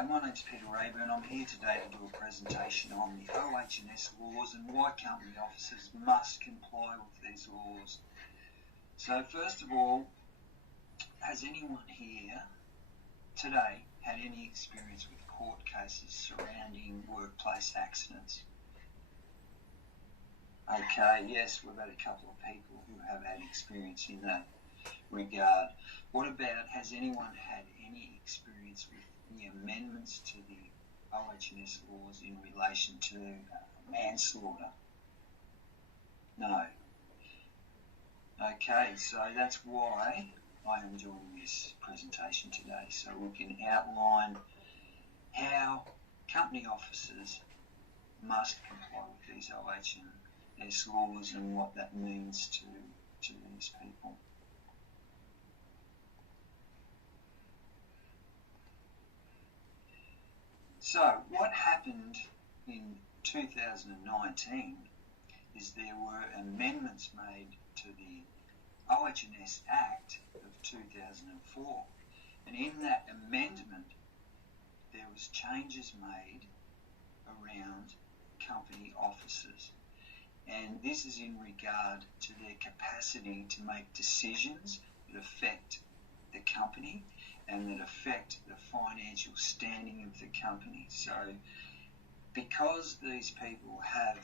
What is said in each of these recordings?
Hi, my name's Peter Rayburn. I'm here today to do a presentation on the OH&S laws and why company officers must comply with these laws. So first of all, has anyone here today had any experience with court cases surrounding workplace accidents? Okay, yes, we've had a couple of people who have had experience in that regard. What about, has anyone had any experience with the amendments to the OH&S laws in relation to manslaughter? No. Okay, so that's why I am doing this presentation today, so we can outline how company officers must comply with these OH&S laws and what that means to these people. So what happened in 2019 is there were amendments made to the OH&S Act of 2004, and in that amendment there was changes made around company officers, and this is in regard to their capacity to make decisions that affect the company and that affect the financial standing of the company. So because these people have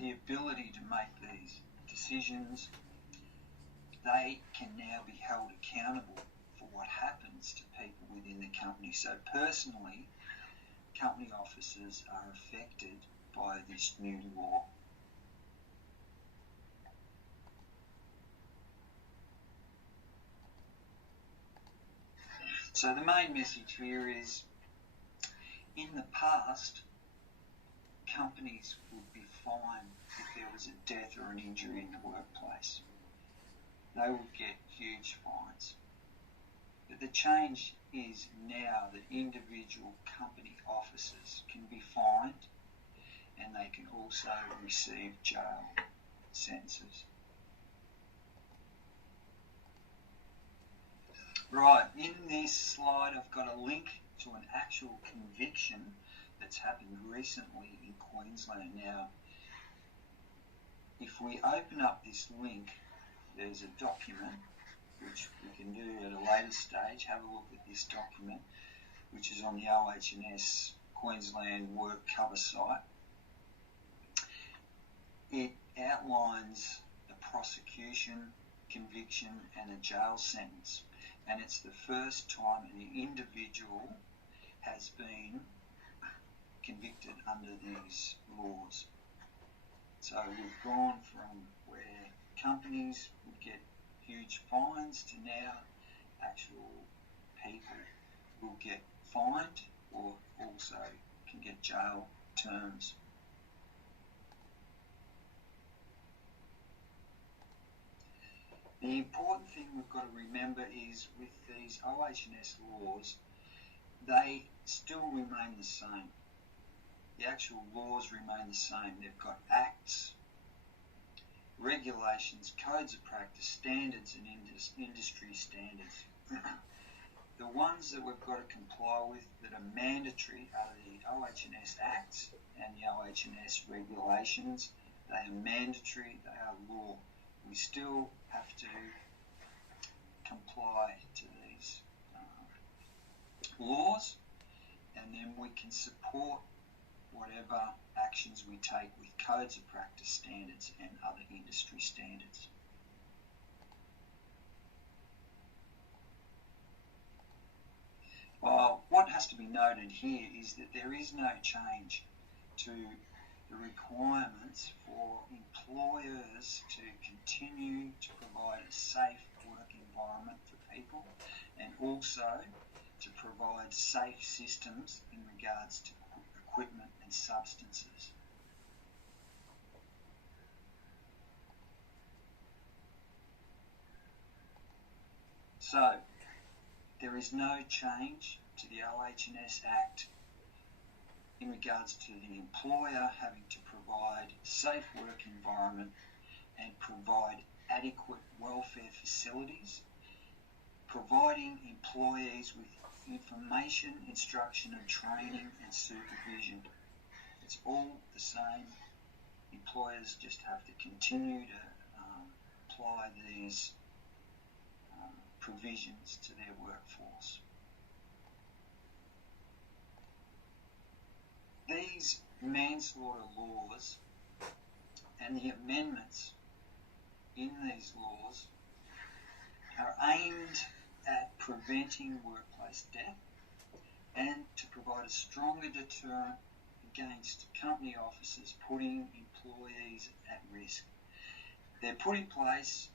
the ability to make these decisions, they can now be held accountable for what happens to people within the company. So personally, company officers are affected by this new law. So the main message here is, in the past, companies would be fined if there was a death or an injury in the workplace. They would get huge fines. But the change is now that individual company officers can be fined, and they can also receive jail sentences. Right, in this slide I've got a link to an actual conviction that's happened recently in Queensland. Now, if we open up this link, there's a document which we can do at a later stage. Have a look at this document, which is on the OH&S Queensland work cover site. It outlines the prosecution, conviction and a jail sentence, and it's the first time an individual has been convicted under these laws. So we've gone from where companies would get huge fines to now actual people will get fined or also can get jail terms. The important thing we've got to remember is with these OH&S laws, they still remain the same. The actual laws remain the same. They've got acts, regulations, codes of practice, standards and industry standards. The ones that we've got to comply with that are mandatory are the OH&S Acts and the OH&S regulations. They are mandatory, they are law. We still have to comply to these laws, and then we can support whatever actions we take with codes of practice standards and other industry standards. Well, what has to be noted here is that there is no change to the requirements for employers to continue to provide a safe work environment for people, and also to provide safe systems in regards to equipment and substances. So there is no change to the OH&S Act in regards to the employer having to provide safe work environment and provide adequate welfare facilities, providing employees with information, instruction and training and supervision. It's all the same. Employers just have to continue to apply these provisions to their workforce. These manslaughter laws and the amendments in these laws are aimed at preventing workplace death and to provide a stronger deterrent against company officers putting employees at risk. They're put in place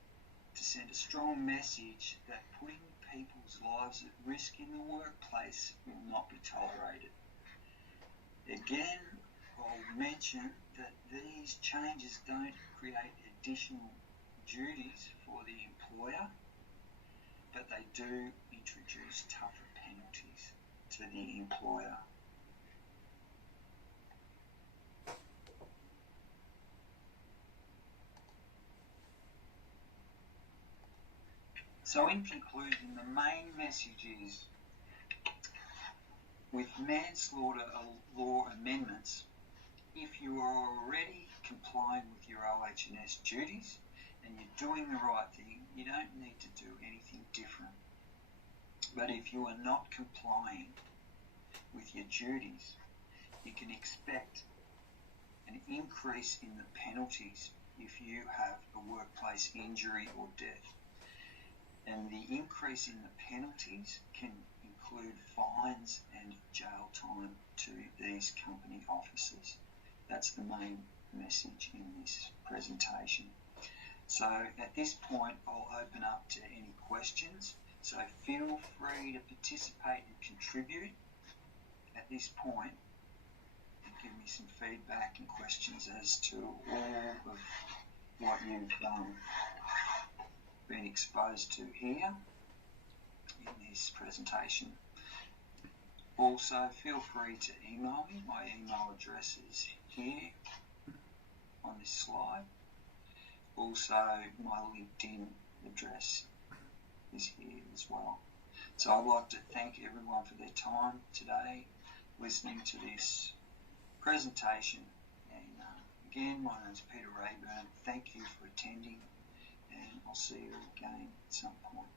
to send a strong message that putting people's lives at risk in the workplace will not be tolerated. Again, I'll mention that these changes don't create additional duties for the employer, but they do introduce tougher penalties to the employer. So in conclusion, the main message is, with manslaughter law amendments, if you are already complying with your OH&S duties and you're doing the right thing, you don't need to do anything different. But if you are not complying with your duties, you can expect an increase in the penalties if you have a workplace injury or death. And the increase in the penalties can include fines and jail time to these company officers. That's the main message in this presentation. So at this point, I'll open up to any questions. So feel free to participate and contribute at this point and give me some feedback and questions as to all of what you've been exposed to here in this presentation. Also, feel free to email me. My email address is here on this slide. Also, my LinkedIn address is here as well. So I'd like to thank everyone for their time today listening to this presentation. And again, my name is Peter Rayburn. Thank you for attending, and I'll see you again at some point.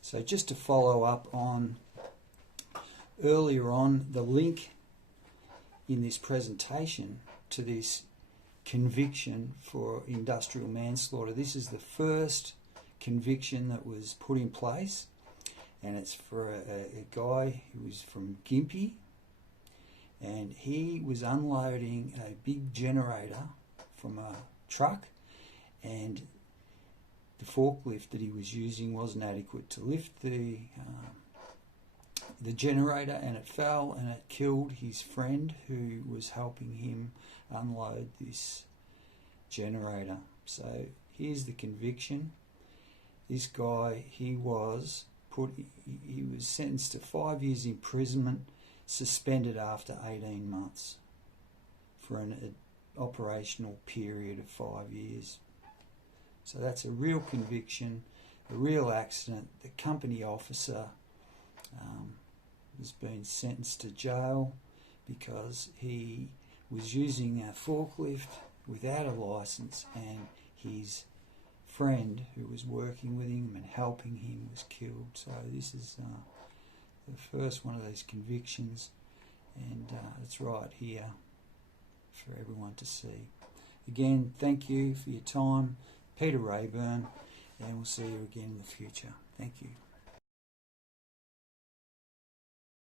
So just to follow up on earlier on, the link in this presentation to this conviction for industrial manslaughter. This is the first conviction that was put in place, and it's for a guy who was from Gympie, and he was unloading a big generator from a truck, and the forklift that he was using wasn't adequate to lift the generator, and it fell and it killed his friend who was helping him unload this generator. So here's the conviction. This guy, he was sentenced to 5 years imprisonment, suspended after 18 months for an operational period of 5 years. So that's a real conviction, a real accident. The company officer has been sentenced to jail because he was using a forklift without a license, and his friend who was working with him and helping him was killed. So this is the first one of these convictions, and it's right here for everyone to see. Again, thank you for your time. Peter Rayburn, and we'll see you again in the future. Thank you.